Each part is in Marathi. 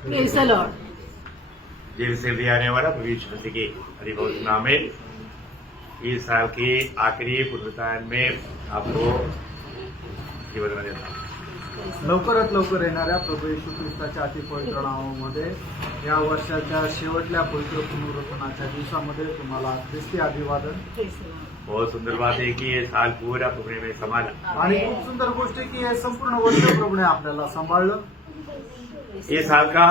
Praise the Lord. दिल से भी आने वाला भविष्य मसीह के अधिघोषणा में इस साल के आखिरी पुनरुत्थान में आपको जीवन देता हूं। लवकरात लवकर येणाऱ्या प्रभू येशू ख्रिस्ताच्या अतिपवित्र नावामध्ये या वर्षाच्या शेवटल्या पवित्र पुनरुत्थानाच्या दिवसामध्ये तुम्हाला ख्रिस्ती अभिवादन। Praise the Lord. बहुत सुंदर बात है कि ये साल पूरा प्रभु में संभाला। आणि खूप सुंदर गोष्ट आहे की हे संपूर्ण वर्ष प्रभूने आपल्याला सांभाळलं। ये साल का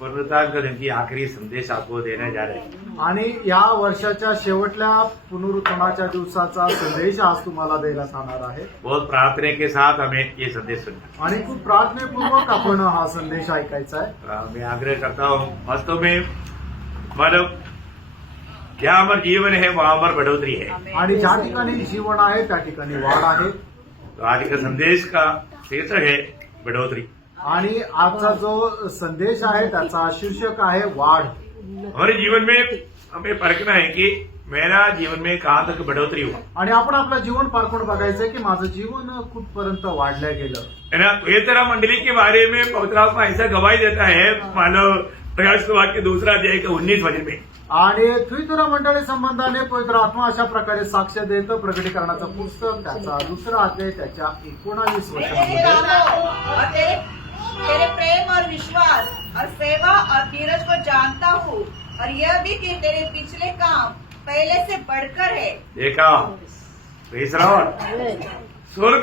पुनरुत्थान का दिन की आखिरी संदेश आपको देने जा रहे हैं। आणि या वर्षाच्या शेवटल्या पुनरुत्थानाच्या दिवसाचा संदेश आज तुम्हाला द्यायला जाणार आहे। बहुत प्रार्थना के साथ हमें ये संदेश सुनना। आणि खूप प्रार्थनेपूर्वक आपण हा संदेश ऐकायचा आहे। मैं आग्रह करता हूँ, वास्तव में मानव जहाँ हमारा जीवन है वहाँ हमारी बढ़ोतरी है। आणि ज्या ठिकाणी जीवन आहे त्या ठिकाणी वाढ आहे। तो आज का संदेश का शीर्षक है बढ़ोतरी। आणि आजचा जो संदेश आहे त्याचा शीर्षक आहे वाढ। हमारे जीवन में हमें परखना है कि मेरा जीवन में कहाँ तक बढ़ोतरी हुआ आणि आपण आपलं जीवन पारखून बघायचंय की माझं जीवन कुठपर्यंत वाढलं गेलं है ना। तो ये तरह मंडली के बारे में पवित्र आत्मा ऐसा गवाही देता है, मानव प्रकाश के वाक्य 2 अध्याय के 19 वचन में। आणि थुईतुरा मंडळी संबंधाने पवित्र आत्मा अशा प्रकारे साक्ष देतं। प्रकटीकरणाचं पुस्तक त्याचा 2 अध्याय त्याच्या 19 वचनामध्ये और तेरे प्रेम और विश्वास और सेवा और धीरज को जानता हूँ, और यह भी कि तेरे पिछले काम पहले से बढ़कर है। देखा प्रेज़ द लॉर्ड। Amen. स्वर्ग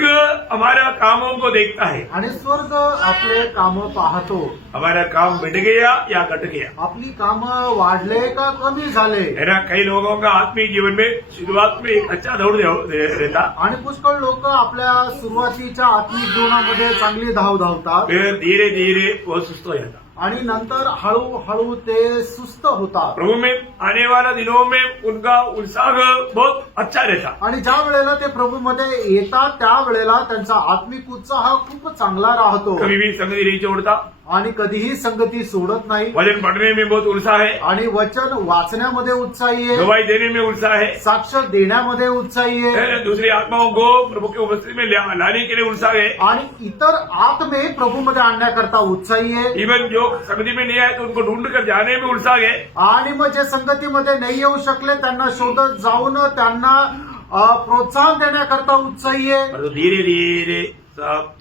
हमारा कामों को देखता है। आणि स्वर्ग आपले काम पाहतो। हमारा काम बढ़ गया या घट गया, आपली कामं वाढले का कमी झाले। है ना। कई लोगों का आत्मीय जीवन में शुरुआत में एक अच्छा दौड़ रहता, आणि पुष्कळ लोक आपल्या सुरुवातीच्या आत्मिक जीवनामध्ये चांगली धाव धावतात फिर धीरे धीरे वो सुस्त हो जाता। आणि नंतर हळूहळू ते सुस्त होतात। प्रभु में आने वाला दिनों में उनका उत्साह बहुत अच्छा रहता। आणि ज्या वेळेला ते प्रभूमध्ये येतात त्या वेळेला त्यांचा आत्मिक उत्साह खूप चांगला राहतो कभी भी संगति नहीं छोड़ता, आणि कधीही संगती सोडत नाही। वचन पढ़ने में बहुत उत्साह है, आणि वचन वाचण्यामध्ये उत्साही आहे, गवाही देने में उत्साह है, साक्ष देण्यामध्ये उत्साही आहे, दूसरी आत्माओं को प्रभु की उपस्थिति में लाने के लिए उत्साह है। आणि इतर आत्मे प्रभूमध्ये आणण्याकरता उत्साही आहे। इवन जो संगति में नहीं आए तो उनको ढूंढ कर जाने में उत्साह है। आणि मग जे संगतीमध्ये नाही येऊ शकले त्यांना शोधत जाऊन त्यांना प्रोत्साहन देण्याकरता उत्साही आहे। परंतु धीरे धीरे सब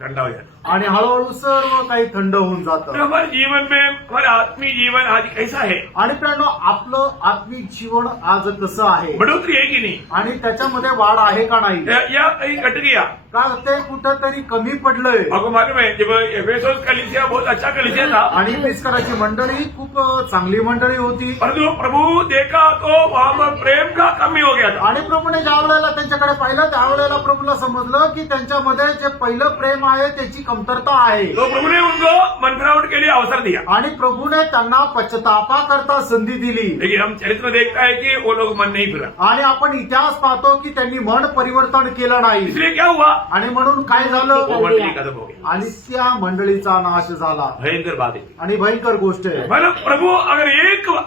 ठंडा हो जाता। आणि हळूहळू सर्व काही थंड होऊन तो जातं। हमारे जीवन में हमारा आत्मीय जीवन आज कैसा है, आणि प्रियानो आपलं आत्मिक जीवन आज कसं आहे बढ़ोतरी है कि नहीं, आणि त्याच्यामध्ये वाढ आहे का नाही, या कहीं घट गया। का ते कुठंतरी कमी पडलंय। आपको मालूम है जब एफेसोस कलीसिया बहुत अच्छा कलीसिया था, आणि पेस्कराची मंडळी खूप चांगली मंडळी होती, परंतु प्रभु देखा तो वहां पर प्रेम का कमी हो गया था। आणि प्रभूने ज्या वेळेला त्यांच्याकडे पाहिलं त्यावेळेला प्रभूला समजलं की त्यांच्यामध्ये जे पहिलं प्रेम आहे त्याची कमतरता आहे। तो प्रभु ने उनको मनफिरावट के लिए अवसर दिया। आणि प्रभूने त्यांना पश्चातापा करता संधी दिली। लेकिन हम चरित्र देखता है कि वो लोग मन नहीं फिरा। आणि आपण इतिहास पाहतो की त्यांनी मन परिवर्तन केलं नाही। इसलिए क्या हुआ, आणि म्हणून काय वो झालं, मंडली खत्म हो गई। आणि त्या मंडळीचा नाश झाला। भयंकर बात है। आणि भयंकर गोष्ट आहे। मतलब प्रभु अगर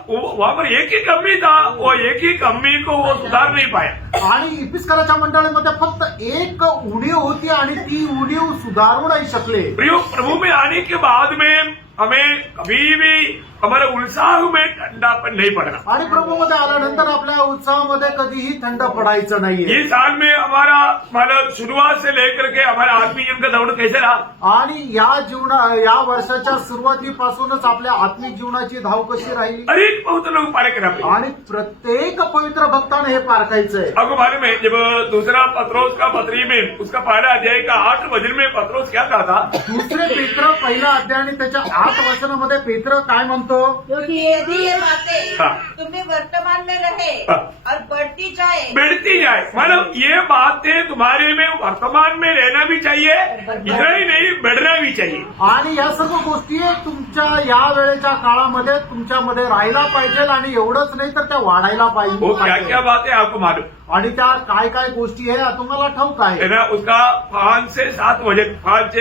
वहां पर एक ही कमी था, वो एक ही कमी को वो सुधार नहीं पाया। आणि इपिस्कराच्या मंडळीमध्ये फक्त एक उणीव होती आणि ती उणीव सुधारू नाही शकले। प्रभु में आने के बाद में हमें कभी भी हमारे उत्साह में ठंडापन नहीं पड़ना। आणि प्रभूमध्ये आल्यानंतर आपल्या उत्साहामध्ये कधीही थंड पडायचं नाहीये। इस साल में हमारा मतलब शुरुआत से लेकर के हमारा आत्मीय जीवन का दौड़ कैसे रहा, आणि या वर्षाच्या सुरुवातीपासूनच आपल्या आत्मिक जीवनाची धाव कशी राहिली, हर एक पवित्र लोग पारे करा। आणि प्रत्येक पवित्र भक्ताने हे पारखायचंय। आपको मालूम है जब दूसरा पत्रोस का पत्री में उसका पहला अध्याय का 8 वचन में पत्रोस क्या कहा था, दुसरे पेत्र पहिला अध्याय आणि त्याच्या 8 वचनामध्ये पेत्र काय म्हणतो, क्योंकि यदि ये बातें हाँ। तुम्हें वर्तमान में रहे हाँ। और बढ़ती जाए, बढ़ती जाए। मतलब ये बातें तुम्हारे में वर्तमान में रहना भी चाहिए, इतना ही नहीं बढ़ना भी चाहिए। आणि या सर्व गोष्टी तुमच्या या वेळेच्या काळामध्ये तुमच्यामध्ये राहायला पाहिजे, आणि एवढंच नाही तर त्या वाढायला वो क्या क्या पाहिजे। बातें आपको मालूम आणि त्या काय काय गोष्टी आहे तुम्हाला ठाऊक है आहे। ना। उसका 5 से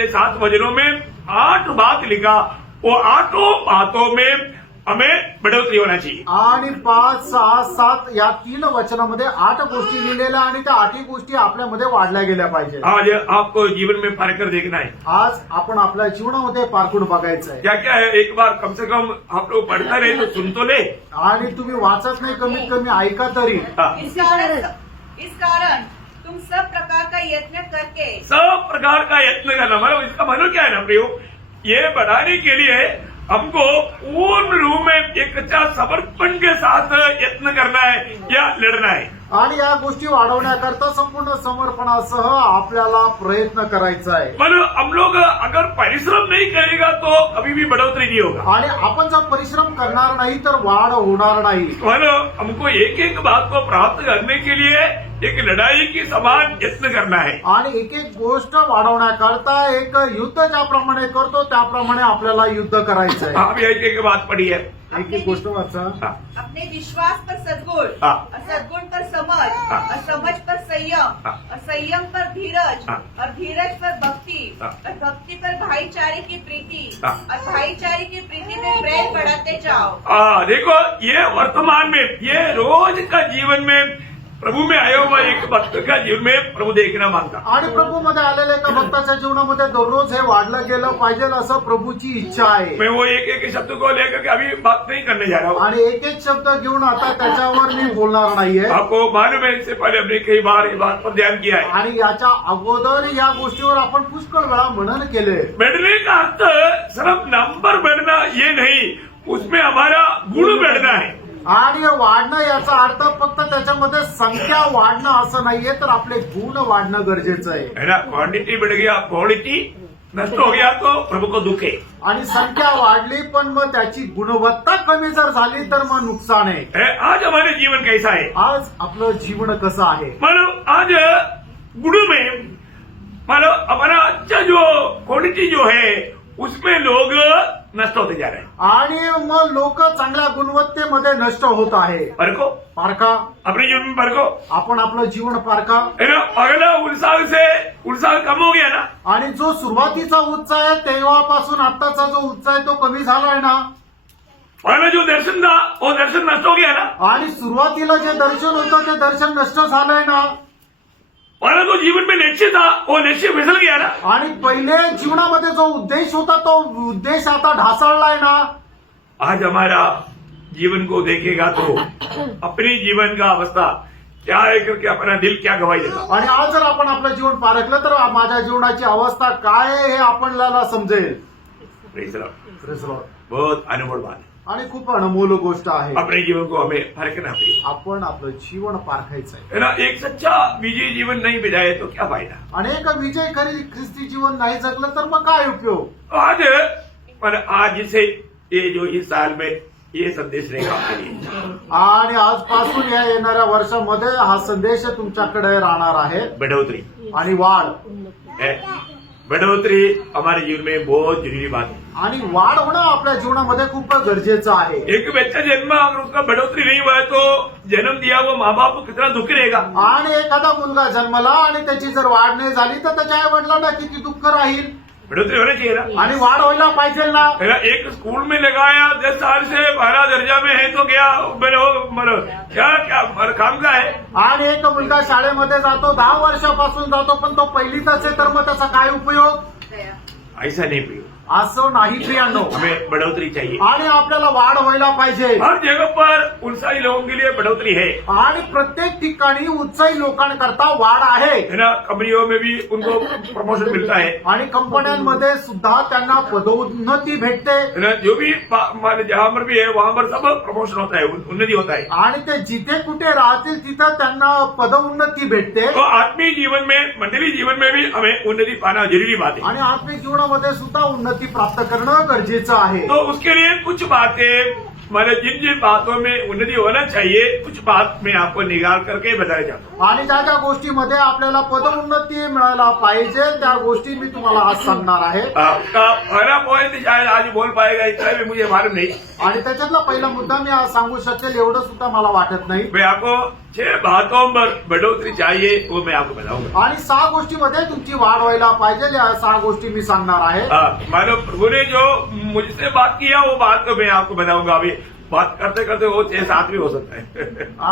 7 वजनों में 8 बात लिखा। वो 8 बातों में हमें बढ़ोतरी होना चाहिए। आणि 5, 6, 7 या 3 वचनामध्ये 8 गोष्टी लिहिलेल्या आणि त्या 8 गोष्टी आपल्यामध्ये वाढल्या गेल्या पाहिजे. आज आपको जीवन में पार कर देखना है आज आपण आपल्या जीवनामध्ये पारखून बघायचं आहे. क्या क्या है। एक बार कम से कम आप लोग पढ़ता रहे तो सुन तो ले। आणि तुम्ही वाचत नाही, कमीत कमी ऐका तरी. हाँ। इस कारण तुम सब प्रकार का यत्न करके सब प्रकार का यत्न करना, मतलब इसका मतलब क्या है ना प्रियो, ये बढ़ाने के लिए हमको पूर्ण रूप में एक अच्छा समर्पण के साथ यत्न करना है या लड़ना है। आणि या गोष्टी वाढवण्याकरता संपूर्ण समर्पणासह आपल्याला प्रयत्न करायचा आहे. मतलब हम लोग अगर परिश्रम नहीं करेगा तो कभी भी बढ़ोतरी नहीं होगा। आणि आपण जर परिश्रम करणार नाही तर वाढ होणार नाही. मतलब हमको एक एक बात को प्राप्त करने के लिए एक लड़ाई की समान यत्न करना है। आणि एक एक गोष्ट वाढवण्याकरता एक युद्ध ज्याप्रमाणे करतो त्याप्रमाणे आपल्याला युद्ध करायचं आहे. आप एक एक बात पढ़ी है। एक एक गोष्ट वाचा. हाँ। अपने विश्वास पर सद्गुण हाँ। और सद्गुण पर समझ हाँ। और समझ पर संयम हाँ। और संयम पर धीरज हाँ। और धीरज पर भक्ति हाँ। और भक्ति पर भाईचारे की प्रीति हाँ। और भाईचारे की प्रीति में प्रेम बढ़ाते जाओ। देखो ये वर्तमान में, ये रोज का जीवन में प्रभु में आया हुआ एक भक्त का जीवन में प्रभु देखना मांगता। आणि प्रभूमध्ये आलेल्या एका भक्ताच्या जीवनामध्ये दररोज हे वाढलं गेलं पाहिजे असं प्रभूची इच्छा आहे. मैं वो एक एक शब्द को लेकर के अभी बात नहीं करने जा रहा हूँ। आणि एक एक शब्द घेऊन आता त्याच्यावर मी बोलणार नाहीये. आपको मालूम है इससे पहले हमने कई बार इस बात पर ध्यान किया है। आणि याच्या अगोदर या गोष्टीवर आपण पुष्कळ वेळा मनन केले. बढ़ने का अर्थ सिर्फ नंबर बढ़ना ये नहीं, उसमें हमारा गुण बढ़ना है। आणि वाढणं याचा अर्थ फक्त त्याच्यामध्ये संख्या वाढणं असं नाहीये तर आपले गुण वाढणं गरजेचं आहे. है ना। क्वांटिटी बढ़ गया, क्वालिटी नष्ट हो गया तो प्रभु को दुख है। आणि संख्या वाढली पण मग त्याची गुणवत्ता कमी जर झाली तर मग नुकसान आहे. आज हमारे जीवन कैसा है? आज आपलं जीवन कसं आहे. मतलब आज गुण में मतलब हमारा अच्छा जो क्वालिटी जो है उसमें लोग नष्ट होते जा रहे हैं। आणि मग लोक चांगल्या गुणवत्तेमध्ये नष्ट होत आहे. परखो पारखा, अपने जीवन में परखो। आपण आपलं जीवन पारखा. है ना। अगला उत्साह कम हो गया ना। आणि जो सुरुवातीचा उत्साह आहे तेव्हापासून आत्ताचा जो उत्साह आहे तो कमी झालाय ना. पहला जो दर्शन था वो दर्शन नष्ट हो गया ना। आणि सुरुवातीला जे दर्शन होतं ते दर्शन नष्ट झालंय ना. पहला जो जीवन में लक्ष्य था वो लक्ष्य फिसल गया ना। आणि पहिले जीवनामध्ये जो उद्देश होता तो उद्देश आता ढासळलाय ना. आज हमारा जीवन को देखेगा तो अपने जीवन का अवस्था क्या है करके अपना दिल क्या गवाही देता। आणि आज जर आपण आपलं जीवन पारखलं तर माझ्या जीवनाची अवस्था काय आहे हे आपल्याला समजेल. Praise the Lord। Praise the Lord. बहुत अनमोल बात है। आणि खूप अनमोल गोष्ट आहे. अपने जीवन को हमें फर्कना चाहिए। आपण आपलं जीवन पारखायचं आहे. है ना। एक सच्चा विजयी जीवन नहीं बिताए तो क्या फायदा। अनेक विजय खरी ख्रिस्ती जीवन नाही जगलं तर मग काय उपयोग. आज पर आज से ये जो इस साल में ये संदेश रहेगा आपके लिए। आणि आजपासून या येणाऱ्या वर्षामध्ये हा संदेश तुमच्याकडे राहणार आहे. बढ़ोतरी आणि वाढ. बढ़ोतरी हमारे जीवन में बहुत जरूरी बात है। आणि वाढ होणं आपल्या जीवनामध्ये खूप गरजेचं आहे. एक बच्चा जन्म अगर उसका बढ़ोतरी नहीं हुआ है तो जन्म दिया हुआ माँ बाप को कितना दुख रहेगा। आणि एखादा मुलगा जन्मला आणि त्याची जर वाढ नाही झाली तर त्याच्या आई वडिलांना किती दुःख राहील. बढ़ोतरी होना चाहिए ना। आणि वाढ व्हायला पाहिजे ना. एक स्कूल में लगाया 10 साल से 12 दर्जा में है तो क्या क्या काम का है। आणि एक मुलगा शाळेमध्ये जातो 10 वर्षापासून जातो पण तो पहिलीतच आहे तर मग त्याचा काय उपयोग. ऐसा नहीं प्रियो। असं नाही प्रियांनो. हमें बढ़ोतरी चाहिए। आणि आपल्याला वाढ व्हायला पाहिजे. हर जगह पर उत्साही लोगों के लिए बढ़ोतरी है। आणि प्रत्येक ठिकाणी उत्साही लोकांकरता वाढ आहे. है ना। कंपनियों में भी उनको प्रमोशन मिलता है। आणि कंपन्यांमध्ये सुद्धा त्यांना पदोन्नती भेटते. है ना। जो भी जहां पर भी है वहां पर सब प्रमोशन होता है, उन्नति होता है। आणि ते जिथे कुठे राहतील तिथं त्यांना पदोन्नती भेटते. तो आत्मीय जीवन में, मंडली जीवन में भी हमें उन्नति पाना जरूरी बात है। आणि आत्मिक जीवनामध्ये सुद्धा उन्नती प्राप्त करणं गरजेचं आहे. तो उसके लिए कुछ बातें, मतलब जिन जिन बातों में उन्नति होना चाहिए कुछ बात मैं आपको निकाल करके बताया जाता हूँ। आणि ज्या ज्या गोष्टीमध्ये आपल्याला पदोन्नती मिळायला पाहिजे त्या गोष्टी मी तुम्हाला आज सांगणार आहे. आपका पहला पॉइंट शायद आज बोल पाएगा इसका भी मुझे मालूम नहीं। आणि त्याच्यातला पहिला मुद्दा मी आज सांगू शकेल एवढं सुद्धा मला वाटत नाही. मैं आपको 6 बातों पर बढ़ोतरी चाहिए वो मैं आपको बताऊंगा। आणि 6 गोष्टीमध्ये तुमची वाढ व्हायला पाहिजे, या 6 गोष्टी मी सांगणार आहे. मानो प्रभु ने जो मुझसे बात किया वो बात तो मैं आपको बताऊंगा। अभी बात करते करते वो 6-7 भी हो सकता है।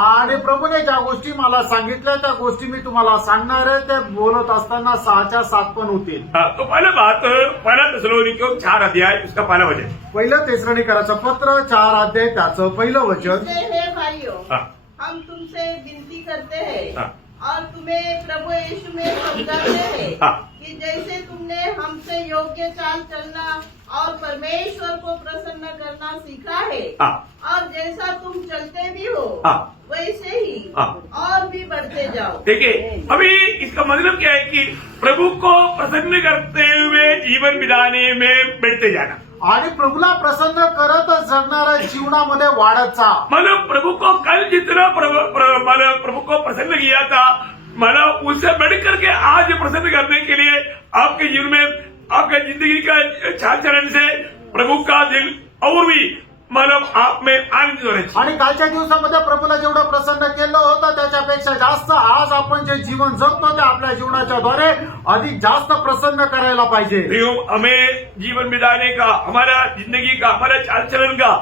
आणि प्रभूने ज्या गोष्टी मला सांगितल्या त्या गोष्टी मी तुम्हाला सांगणार आहे. ते बोलत असताना 6च्या 7 पण होतील. तो पहला थिस्सलुनीकियों 4 अध्याय उसका पहला वचन। पहिलं तेसलोनिकराचं पत्र 4 अध्याय त्याचं पहिलं वचन. इसलिए हे भाइयों, हाँ। हम तुमसे विनती करते हैं हाँ। और तुम्हें प्रभु यीशु में समझाते हैं हाँ। कि जैसे तुमने हमसे योग्य चाल चलना और परमेश्वर को प्रसन्न करना सीखा है हाँ। और जैसा तुम चलते भी हो हाँ। वैसे ही हाँ। और भी बढ़ते जाओ। देखिए, अभी इसका मतलब क्या है कि प्रभु को प्रसन्न करते हुए जीवन बिताने में बढ़ते जाना। आणि प्रभूला प्रसन्न करत जगणाऱ्या जीवनामध्ये वाढत जा. मतलब प्रभु को कल जितना प्रभु को प्रसन्न किया था, मतलब उससे बढ़ करके आज प्रसन्न करने के लिए आपके जीवन में, आपका जिंदगी का चाल चलन से प्रभु का दिल और भी मतलब आप में आनंदित होना चाहिए. आणि कालच्या दिवसामध्ये प्रभूला जेवढं प्रसन्न केलं होतं त्याच्यापेक्षा जास्त आज आपण जे जीवन जगतो ते आपल्या जीवनाच्या द्वारे अधिक जास्त प्रसन्न करायला पाहिजे. हमें जीवन बिताने का, हमारा जिंदगी का, हमारा चाल चलन का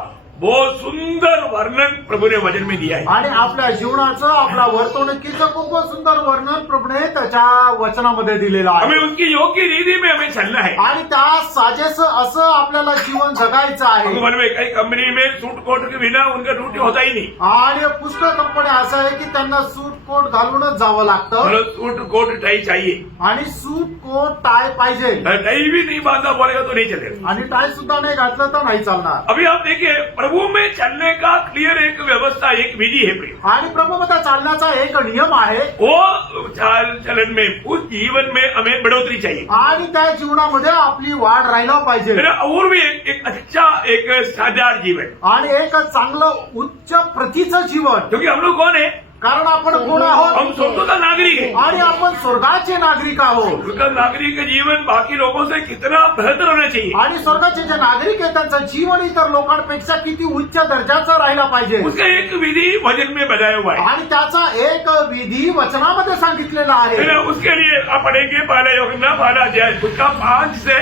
बहुत सुंदर वर्णन प्रभु ने वचन में दिया है. आणि आपल्या जीवनाचं, आपल्या वर्तणुकीचं खूप सुंदर वर्णन प्रभूने त्याच्या वचनामध्ये दिलेलं हमें आहे. उसकी योग्य रीति में हमें चलना है. आणि त्या साजेस असं आपल्याला जीवन जगायचं आहे. मन में कई कंपनी में सूट कोट के बिना उनका ड्यूटी होता ही नहीं. आणि पुष्कळ कंपन्या असं आहे की त्यांना सूट कोट घालूनच जावं लागतं. मतलब सूट कोट टाई चाहिए. आणि सूट कोट टाय पाहिजे. टाई भी नहीं बांधा बोलेगा तो नहीं चलेगा. आणि टाय सुद्धा नाही घातलं तर नाही चालणार. अभी आप देखिए, प्रभु में चलने का क्लियर एक व्यवस्था, एक विधि है प्रिय. आणि प्रभूमध्ये चालण्याचा एक नियम आहे. वो चाल चलन में, उस जीवन में हमें बढ़ोतरी चाहिए. आणि त्या जीवनामध्ये आपली वाढ राहायला पाहिजे. मेरा और भी एक अच्छा, एक शानदार जीवन. आणि एक चांगलं उच्च प्रतीचं जीवन. क्योंकि हम लोग कौन है? कारण आपण कोण आहोत? हम स्वर्ग का नागरिक है. आणि आपण स्वर्गाचे नागरिक आहोत. स्वर्ग का नागरिक का जीवन बाकी लोगों से कितना बेहतर होना चाहिए. आणि स्वर्गाचे जे नागरिक आहेत त्यांचं जीवन इतर लोकांपेक्षा किती उच्च दर्जाचं राहायला पाहिजे. उसका एक विधि वचन में बताया हुआ है. आणि त्याचा एक विधी वचनामध्ये सांगितलेला आहे. फिर उसके लिए आप पढ़ेंगे पहला यूहन्ना पहला अध्याय उसका 5 से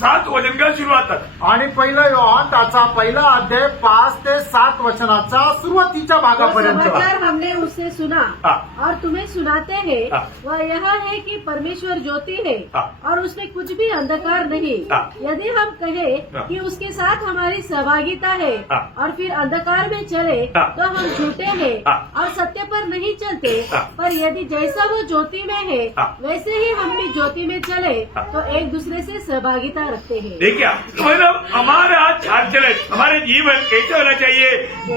7 वचन का शुरुआत तक. आणि पहिलं योहान त्याचा पहिला अध्याय 5 ते 7 वचनाचा सुरुवातीच्या जो भागापर्यंत. समाचार हमने उससे सुना हाँ। और तुम्हें सुनाते हैं हाँ। वह यह है कि परमेश्वर ज्योति है हाँ। और उसमें कुछ भी अंधकार नहीं। हाँ। यदि हम कहें हाँ। कि उसके साथ हमारी सहभागिता है हाँ। और फिर अंधकार में चले हाँ। तो हम झूठे हैं हाँ। और सत्य पर नहीं चलते। हाँ। पर यदि जैसा वो ज्योति में है हाँ। वैसे ही हम भी ज्योति में चले हाँ। तो एक दूसरे से सहभागिता रखते हैं। देखिए, मतलब हमारा चाल चलन, हमारे जीवन कैसे होना चाहिए?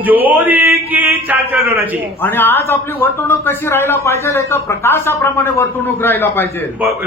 ज्योति की चाल चलन होना चाहिए. आणि आज आपली वर्तणूक कशी राहायला पाहिजे? एक प्रकाशाप्रमाणे वर्तणूक राहायला पाहिजे.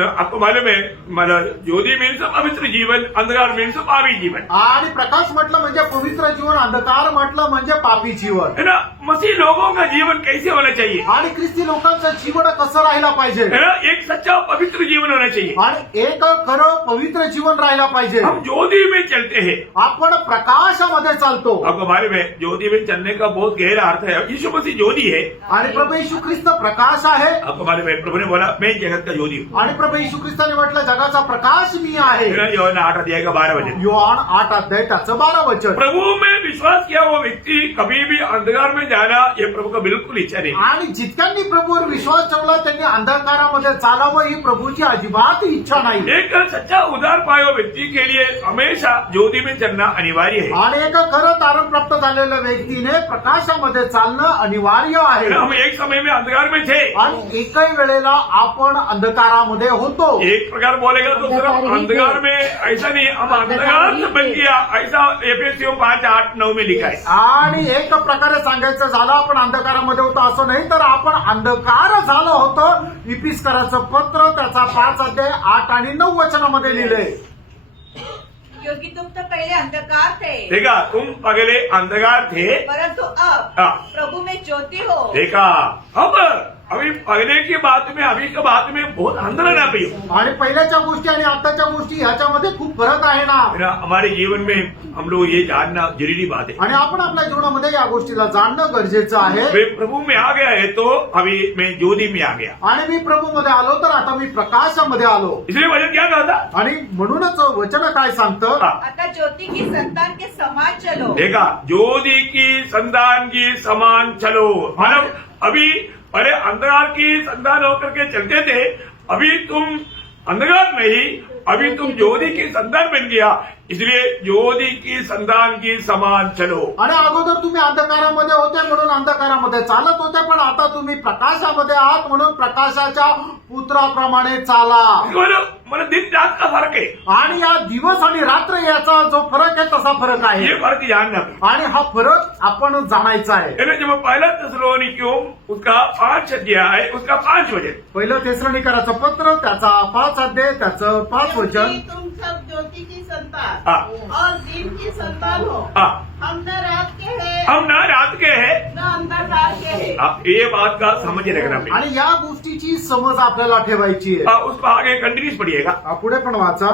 आपको मालूम है, मतलब ज्योति मीन्स पवित्र जीवन, अंधकार मीन्स पापी जीवन आणि प्रकाश म्हटलं म्हणजे पवित्र जीवन, अंधकार म्हटलं म्हणजे पापी जीवन. है ना. मसीह लोगों का जीवन कैसे होना चाहिए? आणि ख्रिस्ती लोकांचं जीवन कसं राहायला पाहिजे? है ना. एक सच्चा पवित्र जीवन होना चाहिए. आणि एक खरं पवित्र जीवन राहायला पाहिजे. हम ज्योति में चलते हैं. आपण प्रकाशामध्ये चालतो. आपको मालूम है, ज्योति में चलने का बहुत गहरा अर्थ है. यीशु मसीह ज्योति है. आणि प्रभू येशू ख्रिस्त प्रकाश आहे. आपको मालूम है, प्रभु ने बोला मैं जगत का ज्योति हूँ. आणि प्रभू येशू ख्रिस्ताने म्हटलं जगाचा प्रकाश मी आहे. है ना. यूहन्ना 8 अध्याय का 12 वचन. योहान 8 अध्याय त्याचं 12 वचन. प्रभु में विश्वास किया वो व्यक्ति कभी भी अंधकार में जाना ये प्रभु का बिल्कुल इच्छा नहीं. आणि जितक्यांनी प्रभूवर विश्वास ठेवला त्यांनी अंधकारामध्ये चालावं ही प्रभूची अजिबात इच्छा नाही. एक सच्चा उदार पाए हुए व्यक्ति के लिए हमेशा ज्योति में चलना अनिवार्य है. आणि एक खरं तारण प्राप्त झालेल्या व्यक्तीने प्रकाशामध्ये चालणं अनिवार्य आहे. हम एक समय में अंधकार में थे. आणि एकही वेळेला आपण अंधकारामध्ये होतो. एक प्रकार बोलेगा तो सिर्फ अंधकार में ऐसा नहीं, हम अंधकार से बन गया ऐसा एफएससी 5:8-9 में लिखा है. आणि एक प्रकारे सांगायचं झालं आपण अंधकारामध्ये होतो असं नाही, तर आपण अंधकार झालो होतो. इपिस्कराचं पत्र त्याचा 5 अध्याय 8 आणि 9 वचनामध्ये लिहिलंय. क्योंकि तुम तो पहले अंधकार थे देखा, तुम पहले अंधकार थे परंतु अब हाँ. प्रभु में ज्योति हो. देखा, अब अभी पहले की बात में अभी की बात में बहुत अंतर है ना प्रियो। आणि पहिल्याच्या गोष्टी आणि आताच्या गोष्टी ह्याच्यामध्ये खूप फरक आहे ना. मेरा हमारे जीवन में हम लोग ये जानना जरूरी बात है। आणि आपण आपल्या जीवनामध्ये या गोष्टीला जाणणं गरजेचं आहे. वे प्रभु में आ गया है तो अभी मैं ज्योति में आ गया, आणि मी प्रभूमध्ये आलो तर आता मी प्रकाशामध्ये आलो. इसलिए वचन क्या कहा था? आणि म्हणूनच वचन काय सांगतं, हाँ, आता ज्योति की संतान के समान चलो। देखा, ज्योति की संतान की समान चलो। मतलब अभी पहले अंधकार की संतान होकर के चलते थे, अभी तुम अंधकार नहीं, अभी तुम ज्योति की संतान बन गया, इसलिए ज्योति की संतान की समान चलो। आणि अगोदर तुम्ही अंधकारामध्ये होते म्हणून अंधकारामध्ये चालत होते, पण आता तुम्ही प्रकाशामध्ये आहात म्हणून प्रकाशाच्या पुत्राप्रमाणे चाला. मतलब दिन रात का फर्क है, आणि या दिवस आणि रात्र याचा जो फरक आहे तसा फरक आहे. ये फर्क जानना है। आणि हा फरक आपण जाणायचा आहे. यानी जब पहला थिस्सलुनीकियों उसका 5 अध्याय उसका 5 वचन, पहिलं थेसलोनिकराचं पत्र त्याचा 5 अध्याय त्याचं 5 वचन. क्योंकि तुम सब ज्योति की संतान हाँ, और दिन की संतान हो। हाँ, हम न रात के हैं हम ना रात के हैं। न अंधकार के हैं। आप ये बात का समझ रखना प्लीज। आणि या गोष्टीची समज आपल्याला ठेवायची आहे. उसको आगे कंटिन्यूस पढ़िएगा। पुढे पण वाचा.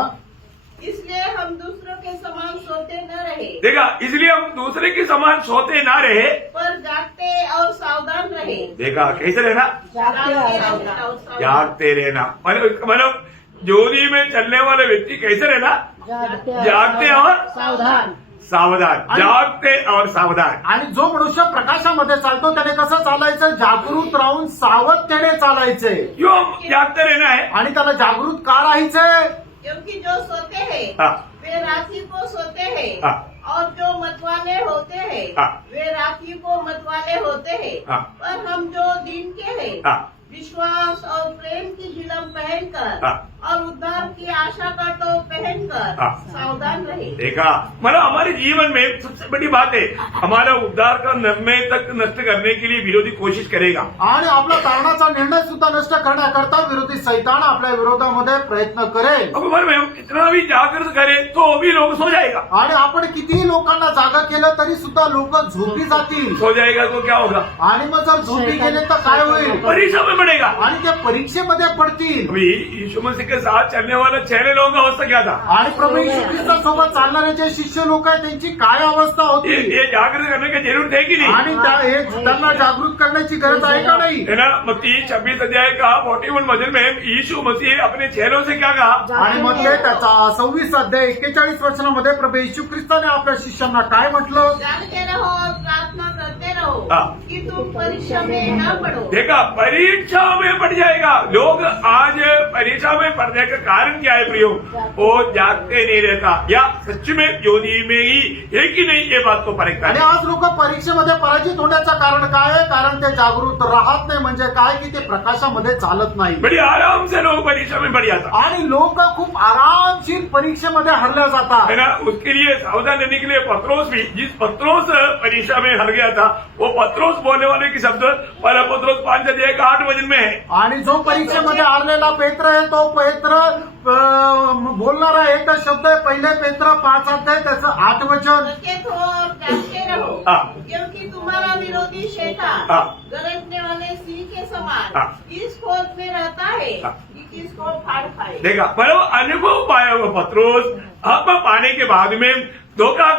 इसलिए हम दूसरों के समान सोते न रहे, देखा, इसलिए हम दूसरे के समान सोते ना रहे, पर जागते और सावधान रहे। देखा कैसे रहना, जागते और सावधान। जागते रहना। मतलब ज्योति में चलने वाले व्यक्ति कैसे रहना, जागते और सावधान। सावधान, जागते और सावधान। आणि जो मनुष्य प्रकाशामध्ये चालतो त्याने कसं चालायचं, जागृत राहून सावधतेने चालायचंय. क्यों हम जागते रहना है? आणि त्याला जागृत का राहायचंय. क्योंकि जो सोते हैं हाँ, वे रात्रि को सोते हैं, हाँ, और जो मतवाले होते हैं हाँ, वे रात्रि को मतवाले होते हैं। हाँ, पर हम जो दिन के हैं हाँ, विश्वास और प्रेम की झिलम पहनकर हाँ, और उद्धार की आशा का टोप पहनकर हाँ। सावधान रहे। देखा, मतलब हमारे जीवन में सबसे बड़ी बात है, हमारा उद्धार का निर्णय तक नष्ट करने के लिए विरोधी कोशिश करेगा। आणि आपला तारणाचा निर्णय सुद्धा नष्ट करण्याकरता विरोधी सैतान आपल्या विरोधामध्ये प्रयत्न करेल. अब उम्र में हम कितना भी जागृत करें तो भी लोग सो जाएगा। आणि आपण कितीही लोकांना जागा केलं तरी सुद्धा लोक झोपी जातील. सो जाएगा तो क्या होगा, आणि मग जर झोपी गेले तर काय होईल. परीक्षा में पड़ेगा। आणि ते परीक्षेमध्ये पडतील. अभी यीशु मसीह के साथ चलने वाले 6 लोगों का अवस्था क्या था? आणि प्रभू येशू ख्रिस्तासोबत चालणारे जे शिष्य लोक आहेत त्यांची काय अवस्था होती. ये जागृत करने की जरूरत है कि नहीं? आणि हे त्यांना जागृत करण्याची गरज आहे का नाही. है ना, मत्ती 26 अध्याय का 41 वचन में यीशु मसीह अपने चेलों से क्या कहा? आणि मग ते त्याचा 26 अध्याय 41 वचनामध्ये प्रभू येशू ख्रिस्ताने आपल्या शिष्यांना काय म्हटलं. जागते रहो और प्रार्थना करते रहो हाँ। कि तुम परीक्षा में न पड़ो। देखा, परीक्षा में पड़ जाएगा। लोग आज परीक्षा में पड़ने का कारण क्या है प्रियो? वो जागते नहीं रहता, या सच में ज्योति में ही है कि नहीं, ये बात को परखता आणि है। आज लोक परीक्षेमध्ये पराजित होण्याचं कारण काय आहे. कारण ते जागृत राहत नाही. म्हणजे काय की ते प्रकाशामध्ये चालत नाही. बड़ी आराम से लोग परीक्षा में बढ़ जाता आणि लोक खूप आरामशीर परीक्षेमध्ये हरल्या जातात. है ना। उसके लिए सावधान रहने के लिए पत्रोस भी, जिस पत्रोस परीक्षा में हर गया था, वो पत्रोस बोलने वाले की शब्द पहला पत्रोस 5 अध्याय का 8 वचन में है। आणि जो परीक्षेमध्ये हारलेला पेत्र आहे तो पेत्र बोलणारा एकच शब्द आहे. पहिले पेत्र 5 अध्याय त्याचं 8 वचन. सचेत हो और जागते रहो, हाँ। क्योंकि तुम्हारा विरोधी शैतान हाँ। गरजने वाले सिंह के समान हाँ। इस खोज में रहता है हाँ। कि किसको फाड़ खाए। देखा, मतलब अनुभव पाया हुआ पत्रोस अब पाने के बाद में धोखा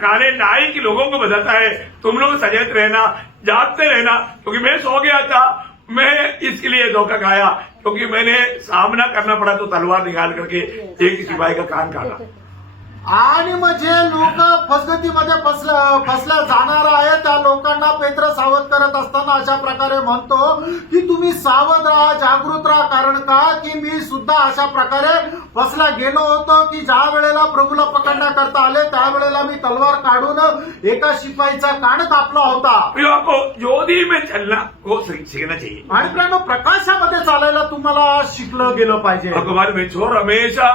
खाने लायक लोगों को बताता है, तुम लोग सचेत रहना, जागते रहना, क्योंकि मैं सो गया था, मैं इसके लिए धोखा खाया, क्योंकि मैंने सामना करना पड़ा तो तलवार निकाल करके एक सिपाही का कान काटा। आणि मग जे लोक फसगतीमध्ये फसल्या जाणार आहे त्या लोकांना पेत्र सावध करत असताना अशा प्रकारे म्हणतो की तुम्ही सावध राहा, जागृत राहा. कारण का की मी सुद्धा अशा प्रकारे फसला गेलो होतो की ज्या वेळेला प्रभूला पकडण्याकरता आले त्यावेळेला मी तलवार काढून एका शिपाईचा कान कापला होता. आपको ज्योति में चलना को सीखना चाहिए। आणि प्रियानो, प्रकाशामध्ये चालायला तुम्हाला शिकलं गेलं पाहिजे. भगवान में चोर हमेशा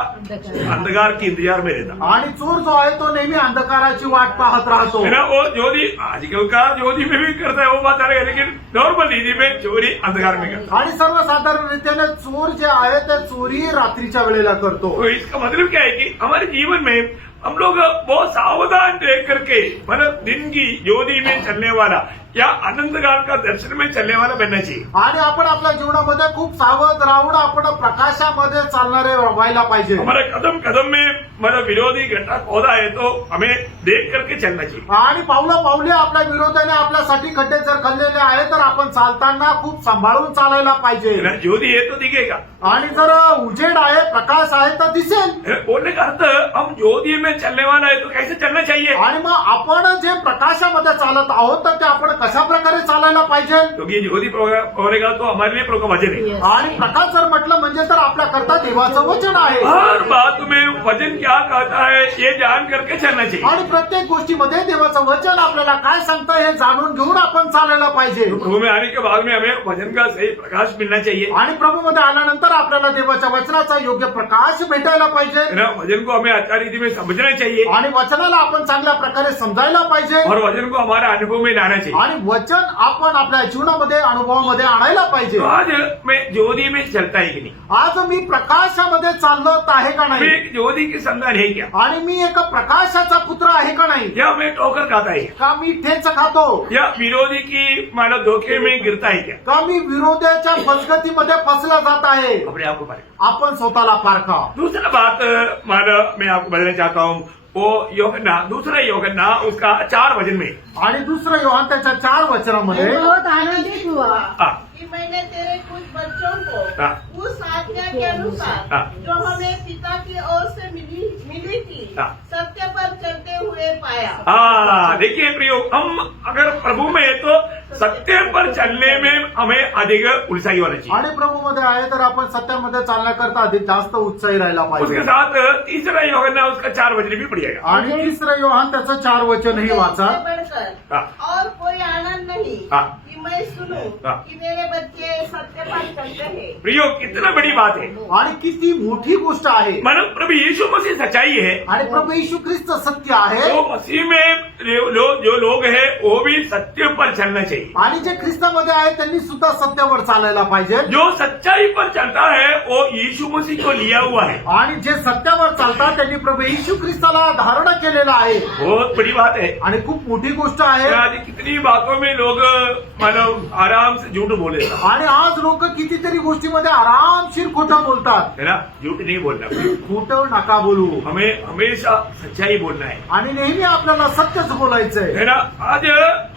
अंधकार के इंतजार में रहता आणि चोर जो आहे तो नेहमी अंधकाराची वाट पाहत राहतो. है ना। वो ज्योति आजकल का ज्योति में भी करता है, वो बात अलग है, लेकिन नॉर्मल रीति में चोरी अंधकार में करता आणि सर्वसाधारण रीतीने चोर जे आहे ते चोरी रात्रीच्या वेळेला करतो. है। तो इसका मतलब क्या है कि हमारे जीवन में हम लोग बहुत सावधान रह करके, मतलब दिन की ज्योति में चलने वाला या आनंद काल का दर्शन में चलने वाला बनना चाहिए। आणि आपण आपल्या जीवनामध्ये खूप सावध राहून आपण प्रकाशामध्ये चालणारे व्हायला पाहिजे। हमारे कदम कदम में मतलब विरोधी घटना पौधा है तो हमें देख करके चलना चाहिए। आणि पावलं पावले आपल्या विरोधाने आपल्यासाठी खड्डे जर खाल्लेले आहे तर आपण चालताना खूप सांभाळून चालायला पाहिजे। ना ज्योति है तो दिखेगा। आणि जर उजेड आहे प्रकाश आहे तर दिसेल। बोलने का अर्थ हम ज्योति में चलने वाला है तो कैसे चलना चाहिए? आणि मग आपण जे प्रकाशामध्ये चालत आहोत तर ते आपण कशा प्रकारे चालायला पाहिजे। क्योंकि ज्योति पकड़ेगा तो हमारे लिए प्रभु का वचन है। आणि प्रकाश जर म्हटलं म्हणजे तर आपल्याकरता देवाचं वचन आहे। हर बात में वचन क्या कहता है ये जान करके चलना चाहिए। आणि प्रत्येक गोष्टीमध्ये देवाचं वचन आपल्याला काय सांगतं हे जाणून घेऊन आपण चालायला पाहिजे। प्रभु में आने के बाद में हमें वचन का सही प्रकाश मिलना चाहिए। आणि प्रभूमध्ये आल्यानंतर आपल्याला देवाच्या वचनाचा योग्य प्रकाश भेटायला पाहिजे। वचन को हमें अच्छी रीति में समझना चाहिए आणि वचनाला आपण चांगल्या प्रकारे समजायला पाहिजे। और वचन को हमारे अनुभव में लाना चाहिए। आणि वचन आपण आपल्या जीवनामध्ये अनुभवामध्ये आणायला पाहिजे। तो आज मैं ज्योति में चलता है कि नहीं? आज मी प्रकाशामध्ये चालत आहे का मैं नाही? एक ज्योति की संतान है क्या? आणि मी एक प्रकाशाचा पुत्र आहे का नाही? या मैं ठोकर खाता है? का मी ठेच खातो? या विरोधी की मानव धोखे में गिरता है क्या? का मी विरोधाच्या फसगतीमध्ये फसला जात आहे? अपने आप को पारे। आपण स्वतःला पारखा। दूसरा बात मानव मैं आपको बताना चाहता हूँ वो योगन्ना दूसरा योगन्ना उसका 4 वचन में। आणि दुसरं योहान त्याच्या 4 वचनामध्ये बहुत आनंदित हुआ हाँ, कि मैंने तेरे कुछ बच्चों को हाँ। उस आज्ञा के अनुसार हाँ। जो हमें पिता की ओर से मिली थी हाँ। सत्य पर चलते हुए पाया। हाँ, देखिए प्रियो हम अगर प्रभु में है तो सत्य पर चलने में हमें अधिक उल्साही होना चाहिए। आणि प्रभूमध्ये आहे तर आपण सत्यामध्ये चालण्याकरता अधिक जास्त उत्साही राहायला उसके पाहिजे। साथ तीसरा योगन्ना उसका 4 वचन भी पड़ेगा। आणि तिसरं योहान त्याचं 4 वचनही वाचा। इससे बढ़कर हाँ। और कोई आनंद नहीं हाँ। कि मैं सुनूं हाँ। कि मेरे बच्चे सत्य पर चलते हैं। प्रियो कितना बड़ी बात है। आणि किती मोठी गोष्ट आहे। मानो प्रभु यीशु मसीह सच्चाई है आणि प्रभू येशू ख्रिस्त सत्य आहे। तो मसीह में जो लोग हैं वो भी सत्य पर चलना चाहिए। आणि जे ख्रिस्तामध्ये आहे त्यांनी सुद्धा सत्यावर चालायला पाहिजे। जो सच्चाई पर चलता है वो यीशु मसीह को लिया हुआ है। आणि जे सत्यावर चालतात त्यांनी प्रभू येशू ख्रिस्ताला धारण केलेलं आहे। बहुत बड़ी बात है। आणि खूप मोठी गोष्ट आहे। आज कितनी बातों में लोग मानव आराम से झूठ बोले आणि आज लोक कितीतरी गोष्टीमध्ये आरामशीर खोटं बोलतात। है ना। झूठ नहीं बोलना, खोटं नका बोलू। हमें हमेशा सच्चाई बोलना है। आणि नेहमी आपल्याला सत्यच बोलायचंय। है ना। आज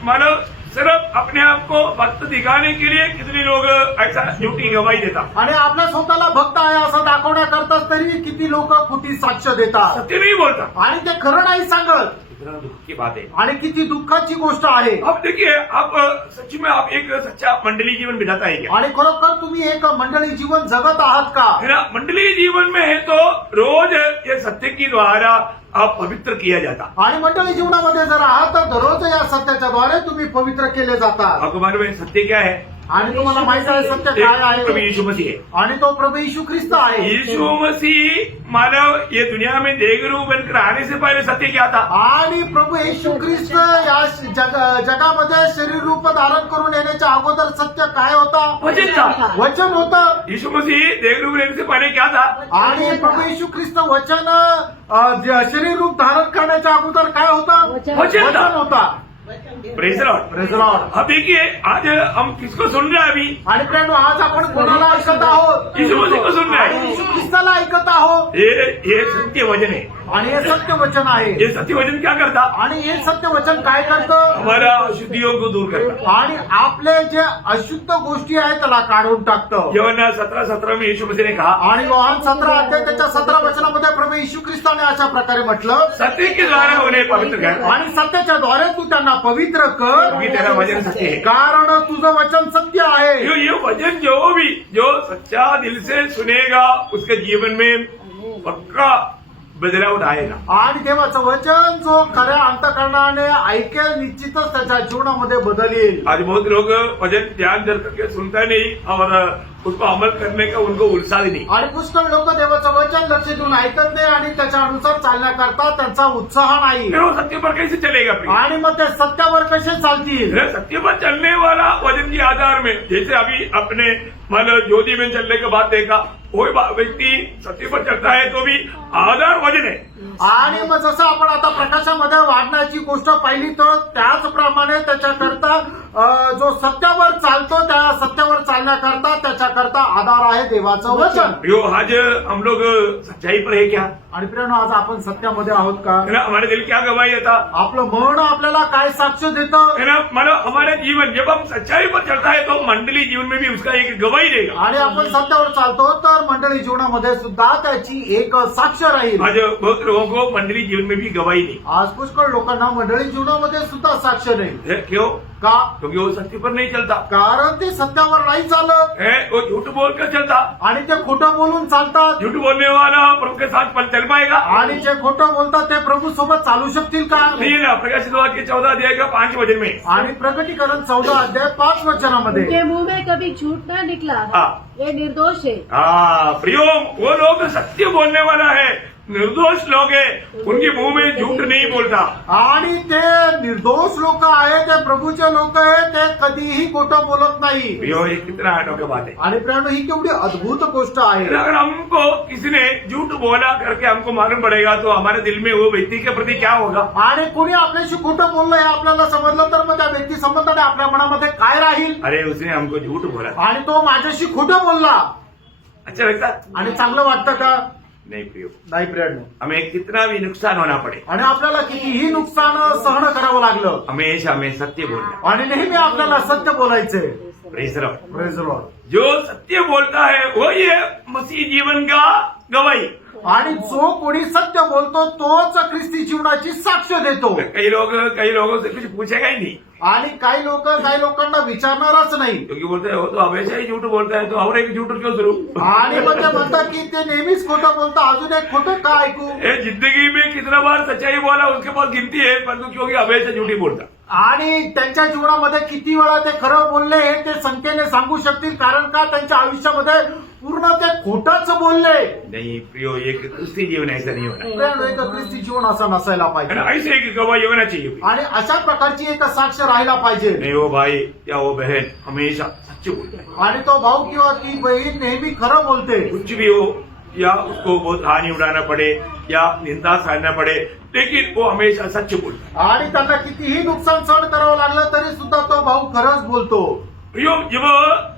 मानव सिर्फ अपने आप को भक्त दिखाने के लिए कितने लोग ऐसा झूठी गवाही देता। आणि आपल्या स्वतःला भक्त आहे असं दाखवण्याकरताच तरी किती लोक खोटी साक्ष देतात सत्य नहीं बोलता। आणि ते खरं नाही सांगत। कितना दुख की बात है। आणि किती दुःखाची गोष्ट आहे। अब देखिए आप सच में आप एक सच्चा मंडली जीवन बिताता है क्या? आणि खरोखर तुम्ही एक मंडळी जीवन जगत आहात का? है ना। मंडली जीवन में है तो रोज ये सत्य की द्वारा आप पवित्र किया जाता। आणि मंडळी जीवनामध्ये जर आहात तर दररोज या सत्याच्या द्वारे तुम्ही पवित्र केले जातात। आपको मालूम है सत्य क्या है? आणि तुम्हाला माहित आहे सत्य काय एक प्रभु आहे? यीशु मसीह है। आणि तो प्रभू येशू ख्रिस्त आहे। यीशु मसीह मानव ये दुनिया में देवरूप बनकर आने से पहले सत्य क्या था? आणि प्रभू येशू ख्रिस्त या जगामध्ये शरीर रूप धारण करून येण्याच्या अगोदर सत्य काय होता? वचन था। वचन होतं। यीशु मसीह देवरूप लेने से पहले क्या था? आणि प्रभू येशू ख्रिस्त वचन शरीर रूप धारण करण्याच्या अगोदर काय होतं? वचन था। वचन होता। Praise the Lord. Praise the Lord. अब देखिए आज हम किसको सुन रहे हैं अभी? आणि फ्रेंड आज आपण कोणाला ऐकत आहोत? यीशु मसीह को सुन रहे आणि हैं। येशू ख्रिस्ताला ऐकत आहोत। ये सत्य वचन है। आणि हे सत्य वचन आहे। ये सत्य वचन क्या करता? आणि हे सत्य वचन काय करतं? हमारा अशुद्धियों को दूर करता। आणि आपले जे अशुद्ध गोष्टी आहेत त्याला काढून टाकतं। यूहन्ना 17:17 में यीशु मसीह ने कहा आणि योहान 17 अध्याय त्याच्या 17 वचनामध्ये प्रभू येशू ख्रिस्ताने अशा प्रकारे म्हटलं, सत्य के द्वारा उन्हें पवित्र कर, आणि सत्याच्या द्वारे तू त्यांना पवित्र कर, क्योंकि तेरा वचन सत्य है। कारण तुझं वचन सत्य आहे। ये वचन जो सच्चा दिल से सुनेगा उसके जीवन में पक्का बदलाव आएगा। आणि देवाचं वचन जो खऱ्या अंतःकरणाने ऐकेल निश्चितच त्याच्या जीवनामध्ये बदल येईल। आज बहुत लोग वचन ध्यान धर करके सुनता नहीं और उसको अमल करने का उनको उत्साह नहीं। आणि पुष्कळ लोक देवाचं वचन लक्ष देऊन ऐकत नाही आणि त्याच्यानुसार चालण्याकरता त्यांचा उत्साह नाही। फिर वो सत्य पर कैसे चलेगा? आणि मग ते सत्यावर कसे चालतील? सत्य पर चलने वाला वचन के आधार में, जैसे अभी अपने मान ज्योति में चलने के बाद देखा, कोई व्यक्ति सत्य पर चलता है तो भी आधार वचन है। आणि मग जसं आपण आता प्रकाशामध्ये वाढण्याची गोष्ट पाहिली तर त्याचप्रमाणे त्याच्याकरता जो सत्यावर चालतो त्या सत्यावर चालण्याकरता त्याच्याकरता आधार आहे देवाचं वचन. प्रियो आज हम लोग सच्चाई पर है क्या? आणि प्रियानो आज आपण सत्यामध्ये आहोत का? है ना, हमारे दिल क्या गवाही देता आपलं मन आपल्याला काय साक्ष देतं? है ना, मतलब हमारा जीवन जब हम सच्चाई पर चलता है तो मंडली जीवन में भी उसका एक गवाही देगा. आणि आपण सत्यावर चालतो तर मंडळी जीवनामध्ये सुद्धा त्याची एक साक्ष राहील. आज बहुत लोगों को मंडली जीवन में भी गवाही नहीं आज पुष्कळ लोकांना मंडळी जीवनामध्ये सुद्धा साक्ष नाही. है. क्यों? का? क्योंकि वो सत्य पर नहीं चलता कारण ते सत्यावर नाही चालत है, वो झूठ बोलकर चलता. आणि ते खोटं बोलून चालतात. झूठ बोलने वाला प्रभु के साथ चल पाएगा? आणि जे खोटं बोलतात ते प्रभू सोबत चालू शकतील का? नहीं है ना. प्रकाशित वाक्य 14 अध्याय का 5 वचन में आणि प्रकटीकरण 14 अध्याय 5 वचनामध्ये उनके मुंह में कभी झूठ न निकला, हाँ. ये निर्दोष है. प्रियो वो लोग सत्य बोलने वाला है, निर्दोष लोग है, उनके मुंह में झूठ नहीं बोलता. आणि ते निर्दोष लोक आहेत, ते प्रभूचे लोक आहेत, ते कधीही खोटं बोलत नाही. प्रियो ये कितना अनोखी बात है. आणि प्रियानो ही केवढी अद्भुत गोष्ट आहे. अगर हमको किसी ने झूठ बोला करके हमको मालूम पड़ेगा तो हमारे दिल में वो व्यक्ति के प्रति क्या होगा? आणि कोणी आपल्याशी खोटं बोललं हे आपल्याला समजलं तर मग त्या व्यक्ती संबंधाने आपल्या मनामध्ये काय राहील? अरे उसने हमको झूठ बोला. आणि तो माझ्याशी खोटं बोलला. अच्छा लगता? आणि चांगलं वाटतं का? नहीं प्रियो. नाही प्रियानो. हमें कितना भी नुकसान होना पड़े, आणि आपल्याला कितीही नुकसान सहन करावं लागलं हमेशा हमें सत्य बोलना. आणि नेहमी आपल्याला सत्य बोलायचंय. Praise the Lord. Praise the Lord. जो सत्य बोलता है वो ये मसीह जीवन का गवाही. आणि जो कोणी सत्य बोलतो तोच ख्रिस्ती जीवनाची साक्ष देतो. कई लोगों से कुछ पूछेगा ही नहीं आणि काही लोकांना विचारणारच नाही. क्योंकि बोलते हैं वो तो हमेशा ही झूठ बोलता है तो और एक झूठ क्यों सुनू? आणि मग ते म्हणतात की ते नेहमीच खोटं बोलतं, अजून एक खोटं का ऐकू? ये जिंदगी में कितना बार सच्चाई बोला उसके पास गिनती है, परंतु क्योंकि हमेशा झूठी बोलता. आणि त्यांच्या जीवनामध्ये किती वेळा ते खरं बोलले हे ते संख्येने सांगू शकतील. कारण का? त्यांच्या आयुष्यामध्ये पूर्ण ते खोटंच बोलले. नहीं प्रियो, ये क्रिस्ती जीवन ऐसा नहीं होना. प्रियानो, एक ख्रिस्ती जीवन असं नसायला है पाहिजे. ना, ऐसे एक गवाही होना चाहिए. आणि अशा प्रकारची एक साक्ष राहायला पाहिजे. नहीं वो भाई या वो बहन हमेशा सच्चे बोलता है. आणि तो भाऊ किंवा ती बहीण नेहमी खरं बोलते. कुछ भी हो या उसको बहुत हानि उठाना पड़े या निंदा सहना पड़े, लेकिन वो हमेशा सच बोलता है. आणि त्यांना कितीही नुकसान सहन करावं लागलं तरी सुद्धा तो भाऊ खरंच बोलतो. प्रियो, जब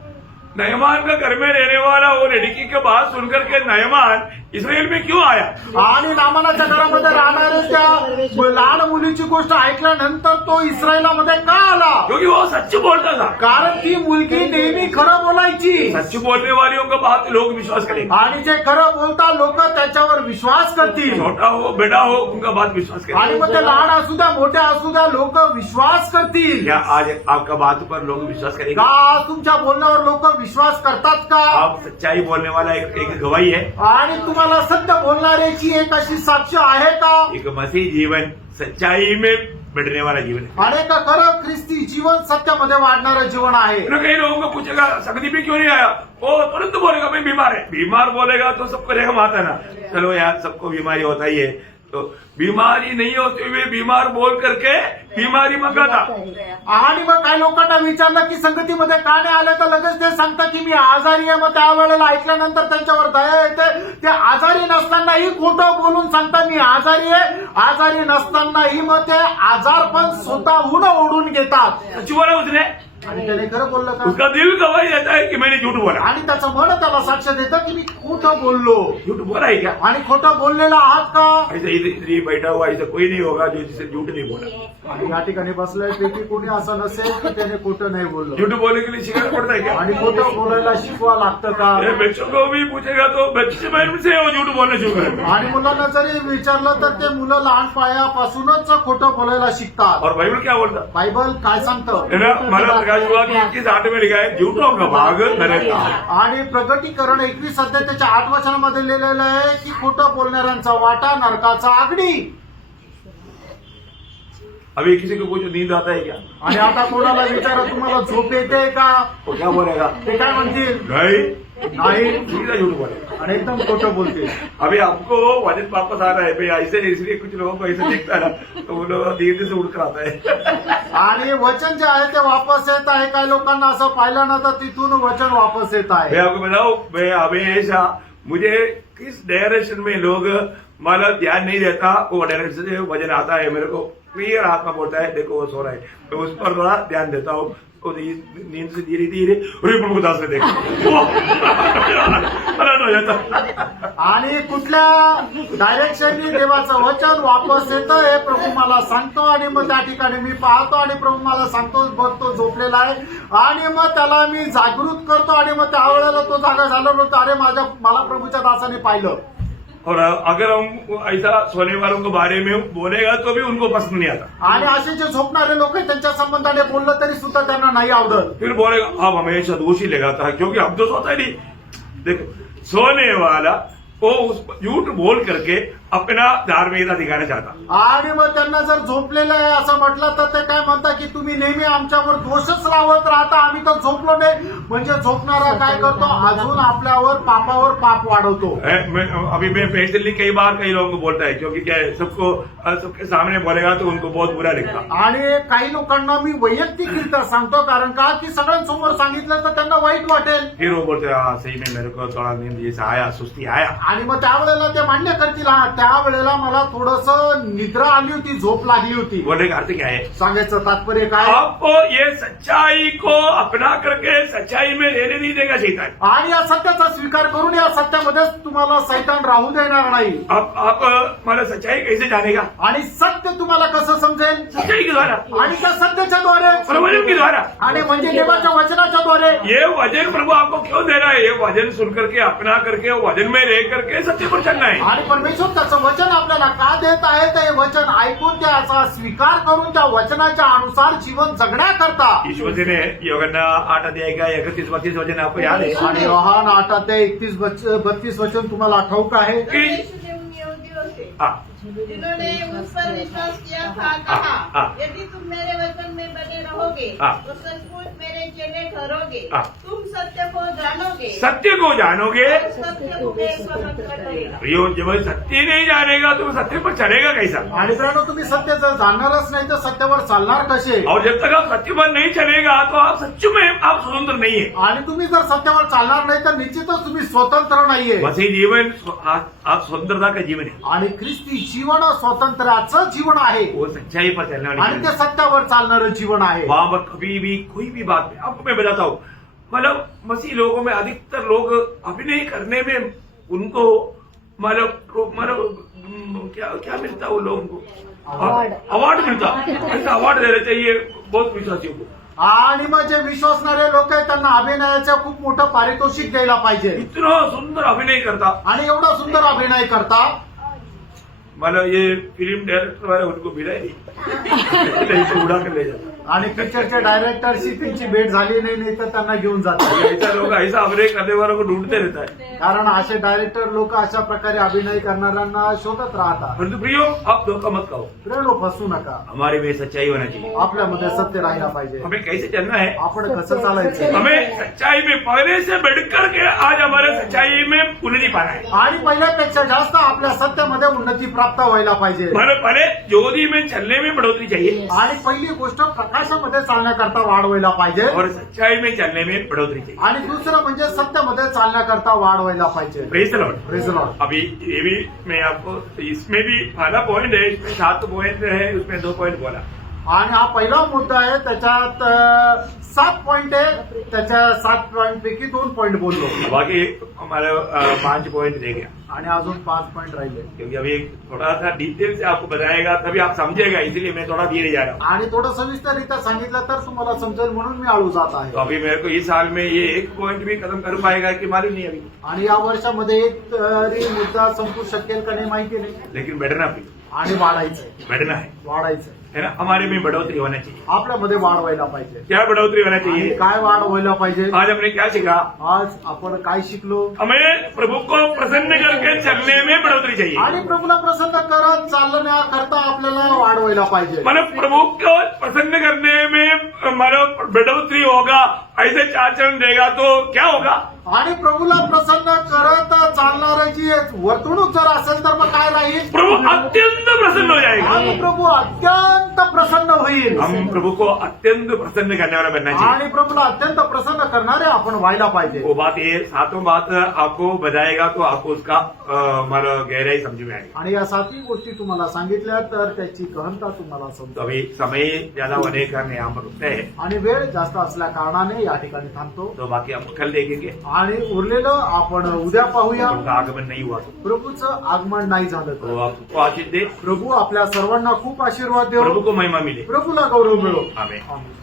नयमान का घर में रहने वाला वो लड़की की बात सुनकर के नयमान इसराइल में क्यों आया? आणि नामानाच्या घरामध्ये राहणाऱ्या त्या लहान मुलीची गोष्ट ऐकल्यानंतर तो इस्रायलामध्ये का आला? क्योंकि वो सच बोलता था. कारण ती मुलगी नेहमी खरं बोलायची. सच बोलने वालियों का बात लोग विश्वास करेंगे. आणि जे खरं बोलता लोक त्याच्यावर विश्वास करतील. छोटा हो बेटा हो उनका बात विश्वास आणि करेंगे. मग ते लहान असू द्या मोठ्या असू द्या लोक विश्वास करतील. क्या आज आपका बात पर लोग विश्वास करेंगे? का तुमच्या बोलण्यावर लोक विश्वास करतात का? आप सच्चाई बोलने वाला एक गवाही है. आणि तुम्हाला सत्य बोलणाऱ्याची एक अशी साक्ष आहे का? एक मसीह जीवन सच्चाई में बढ़ने वाला जीवन है. आणि का खरं ख्रिस्ती जीवन सत्यामध्ये वाढणारं जीवन आहे. ना कई लोगों को पूछेगा संगति में क्यों नहीं आया, वो तुरंत बोलेगा मैं बीमार है. बीमार बोलेगा तो सबको रहम आता ना. चलो यार, सबको बीमारी होता ही है, तो बीमारी नहीं होते हुए बीमार बोल करके बीमारी मंगाता. आणि मग काही लोकांना विचारलं की संगतीमध्ये का नाही आलं तर लगेच ते सांगतात की मी आजारी आहे. मग त्यावेळेला ऐकल्यानंतर त्यांच्यावर दया येते. ते आजारी नसतानाही खोटं बोलून सांगतात मी आजारी आहे. आजारी नसतानाही मग ते आजारपण स्वतःहून ओढून घेतात. सच बोला उसने. आणि त्याने खरं बोललं का? उसका दिल गवाही देता है कि मैंने झूठ बोला. आणि त्याचं मन त्याला साक्ष देतं की मी खोटं बोललो. झूठ बोला है क्या? आणि खोटं बोललेला आहात का? ऐसा इधर ही बैठा हुआ ऐसा कोई नहीं होगा जो जिसे झूठ नहीं बोला. आणि या ठिकाणी बसलाय पैकी कोणी असं नसेल की त्याने खोटं नाही बोललं. झूठ बोलने के लिए सिखाना पड़ता है क्या? आणि खोटं बोलायला शिकवा लागतं का? ये बच्चों को भी पूछेगा तो बच्चे बचपन से वो झूठ बोलना शुरू करेंगे. आणि मुलांना जरी विचारलं तर ते मुलं लहान पायापासूनच खोटं बोलायला शिकतात. और बाइबल क्या बोलता बायबल काय सांगतं? है ना? मला प्रकाश हुआ कि 21:8 में लिखा है झूठों का भाग नरक. आणि प्रगटीकरण 21 अध्याय त्याच्या 8 वचनामध्ये लिहिलेलं आहे की खोटं बोलणाऱ्यांचा वाटा नरकाचा आगडी. अभी किसी को पूछो नींद आता है क्या, आणि आता कोणाला विचारा तुम्हाला झोप येते का, वो क्या बोलेगा? ते काय म्हणतील? नहीं, नाही. सीधा झूठ बोलेगा. आणि एकदम खोटं बोलतील. अभी हमको वजन वापस आ रहा है भाई, ऐसे इसलिए कुछ लोगों को ऐसे देखता है तो वो लोग धीरे से उड़कर आता है. आणि वचन जे आहे ते वापस येत आहे. काही लोकांना असं पाहिलं ना तर तिथून वचन वापस येत मैं आहे. आपको बताऊं, मैं हमेशा मुझे किस डायरेक्शन में लोग मला ध्यान नहीं देता, वो डायरेक्शन से वजन आता है मेरे को, क्लियर हाथ में बोलता है देखो वो सो रहा है, मैं उस पर थोड़ा ध्यान देता हूँ, तो नींद से धीरे धीरे प्रभु दास में देखो अलर्ट हो जाता. आणि कुठल्या डायरेक्शननी देवाचं वचन वापस येतं हे प्रभू मला सांगतो आणि मग त्या ठिकाणी मी पाहतो आणि प्रभू मला सांगतो बघतो झोपलेला आहे आणि मग त्याला मी जागृत करतो आणि मग त्यावेळेला तो जागा झाला होता, अरे मला प्रभूच्या दासाने पाहिलं. और अगर हम ऐसा सोने वालों के बारे में बोलेगा तो भी उनको पसंद नहीं आता. आणि असे जे झोपणारे लोक आहेत त्यांच्या संबंधाने बोललं तरी सुद्धा त्यांना नाही आवडत. फिर बोलेगा अब हमेशा दोष ही लगाता है क्योंकि अब तो सोता ही नहीं. देखो सोने वाला वो उस झूठ बोल करके अपना धार्मिकता दिखाना चाहता. आणि मग त्यांना जर झोपलेलं आहे असं म्हटलं तर ते काय म्हणतात की तुम्ही नेहमी आमच्यावर दोषच लावत राहता, आम्ही तर झोपलो नाही. म्हणजे झोपणारा काय करतो, अजून आपल्यावर पापावर पाप वाढवतो. अभी मैं पेशली कई बार कई लोगों को बोलता है क्योंकि क्या है सबके सामने बोलेगा तो उनको बहुत बुरा लगता. आणि काही लोकांना मी वैयक्तिकरित्या सांगतो, कारण का की सगळ्यांसमोर सांगितलं तर त्यांना वाईट वाटेल. फिर वो बोलते हाँ सही में मेरे को थोड़ा नींद जैसा आया, सुस्ती आया. आणि मग त्यावेळेला ते मान्य करतील, हा त्यावेळेला मला थोडस निद्रा आली होती, झोप लागली होती. बोलने का अर्थ क्या है? सांगायचं तात्पर्य काय, आपको ये सच्चाई को अपना करके सच्चाई में रहने नहीं देगा शैतान. आणि या सत्याचा स्वीकार करून या सत्यामध्येच तुम्हाला सैतान राहू देणार नाही. आप मला सच्चाई कैसे जानेगा? आणि सत्य तुम्हाला कसं समजेल, सच्चाई के द्वारा आणि त्या सत्याच्या द्वारे और वजन के द्वारा. आणि म्हणजे देवाच्या वचनाच्या द्वारे. ये वजन प्रभु आपको क्यों दे रहा है? ये वजन सुन करके अपना करके वजन में रह करके सत्य पर चलना है. आणि परमेश्वर त्याचं वचन आपल्याला का देत आहे, ते वचन ऐकून त्याचा स्वीकार करून त्या वचनाच्या अनुसार जीवन जगण्याकरता. ईश्वर जी ने योगन्ना 8 अध्याय का 31-32 वचन आपको याद है? आणि योहान 8:31-32 वचन तुम्हाला ठाऊक आहे. यीशु ने उन यहूदियों से हाँ. जिन्होंने उस पर विश्वास किया था हाँ. कहा, यदि तुम मेरे वचन में बने रहोगे हाँ. तो सचमुच मेरे चेले ठहरोगे, हाँ. तुम सत्य को जानोगे, सत्य को जानोगे. सत्य तुम्हें स्वतंत्र करेगा. प्रियो जब सत्य नहीं जानेगा तो सत्य पर चलेगा कैसा? आणि मित्रांनो, तुम्ही सत्य जर जाणणारच नाही तर सत्यावर चालणार कसे. और जब तक आप सत्य पर नहीं चलेगा तो आप सच्चू में आप स्वतंत्र नहीं है. आणि तुम्ही जर सत्यावर चालणार नाही तर निश्चितच तुम्ही स्वतंत्र नाहीये. वही जीवन आप स्वतंत्रता का जीवन है. आणि ख्रिस्ती जीवन स्वातंत्र्याचं जीवन आहे वो सच्चाई पर चलने वाली आणि जीवन ते है. सत्यावर चालणारं जीवन आहे. वहां पर कभी भी कोई भी बात में आपको मैं बताता हूँ, मतलब मसीह लोगों में अधिकतर लोग अभिनय करने में उनको मतलब क्या मिलता है वो लोगों को? अवार्ड मिलता. ऐसा अवार्ड देना चाहिए बहुत विश्वासियों को. आणि मग जे विश्वासणारे लोक आहेत त्यांना अभिनयाचं खूप मोठं पारितोषिक द्यायला पाहिजे. इतना सुंदर अभिनय करता. आणि एवढा सुंदर अभिनय करता. मतलब ये फिल्म डायरेक्टर वाले उनको मिला ही नहीं तो उड़ा कर ले जाता. आणि पिक्चरच्या डायरेक्टरशी त्यांची भेट झाली नाही तर त्यांना घेऊन जातात. ऐसा लोग ऐसा अभिनय करने वालों को ढूंढते रहता है. कारण असे डायरेक्टर लोक अशा प्रकारे अभिनय करणाऱ्यांना शोधत राहतात. परंतु प्रियो आप धोखा मत खाओ. प्रेलो फसू नका. हमारे में सच्चाई होना चाहिए. आपल्यामध्ये सत्य राहायला पाहिजे. हमें कैसे चलना है? आपण कसं चालायचं. हमें सच्चाई में पहले से बढ़कर के आज हमारे सच्चाई में उन्नति पाना है. आणि पहिल्यापेक्षा जास्त आपल्या सत्यामध्ये उन्नती प्राप्त व्हायला पाहिजे. पहले ज्योति में चलने में बढ़ोतरी चाहिए आणि पहिली गोष्ट प्रकाशामध्ये चालण्याकरता वाढ व्हायला पाहिजे. और सच्चाई में चलने में बढ़ोतरी चाहिए. आणि दुसरं म्हणजे सत्यामध्ये चालण्याकरता वाढ व्हायला पाहिजे. Praise the Lord. Praise the Lord. अभी ये भी मैं आपको इसमें भी पहला पॉइंट है, इसमें 7 पॉइंट है, उसमें 2 पॉइंट बोला. आणि हा पहिला मुद्दा आहे, त्याच्यात 7 पॉइंट आहे, त्याच्या 7 पॉइंट पैकी 2 पॉइंट बोललो. बाकी हमारे 5 पॉइंट रह गया आणि अजून 5 पॉइंट राहिले. क्योंकि अभी थोड़ा सा डिटेल से आपको बताएगा तभी आप समझेगा, इसलिए मैं थोड़ा धीरे जा रहा हूँ. आणि थोडं सविस्तररित्या सांगितलं तर तुम्हाला समजेल म्हणून मी हळू जात आहे. तो अभी मेरे को इस साल में ये एक पॉइंट भी खत्म कर पाएगा कि मालूम नहीं अभी. आणि या वर्षामध्ये एक तरी मुद्दा संपू शकेल का नाही माहिती नाही. लेकिन बढ़ना भी आणि वाढायचंय. बढ़ना है वाढायचंय. है ना. हमारे में बढ़ोतरी होना चाहिए. आपल्यामध्ये वाढ व्हायला पाहिजे. क्या बढ़ोतरी होना आणि चाहिए? काय वाढ व्हायला पाहिजे. आज हमने क्या सीखा? आज आपण काय शिकलो. हमें प्रभु को प्रसन्न करके चलने में बढ़ोतरी चाहिए. आणि प्रभूला प्रसन्न करत चालण्याकरता आपल्याला वाढ व्हायला पाहिजे. मतलब प्रभु को प्रसन्न करने में मतलब बढ़ोतरी होगा. ऐसे 4 चरण देगा तो क्या होगा? आणि प्रभूला प्रसन्न करत चालणाऱ्याची वर्तणूक जर असेल तर मग काय राहील. प्रभु अत्यंत प्रसन्न हो जाएगा. आणि प्रभू अत्यंत प्रसन्न प्रसन्न होईल हम प्रभु को अत्यंत प्रसन्न करने वाला बनना चाहिए। आणि प्रभूला अत्यंत प्रसन्न करणारे आपण व्हायला पाहिजे। वो बात ये सातों बात आपको बताएगा तो आपको उसका मतलब गहराई समझ में आएगी। आणि या सातही गोष्टी तुम्हाला सांगितल्या तर त्याची गहनता तुम्हाला तो समजेल। अभी समय ज्यादा होने का कारण यहाँ पर रुकते हैं, आणि वेळ जास्त असल्या कारणाने या ठिकाणी थांबतो तो बाकी हम कल देखेंगे। आणि उरलेलं आपण उद्या पाहूया। उनका आगमन नहीं हुआ प्रभूचं आगमन नाही झालं तर तो आपको आशीष दे, प्रभू आपल्या सर्वांना खूप आशीर्वाद देव। प्रभु को महिमा मिले। प्रभूला गौरव मिळो। आमेन। आमेन।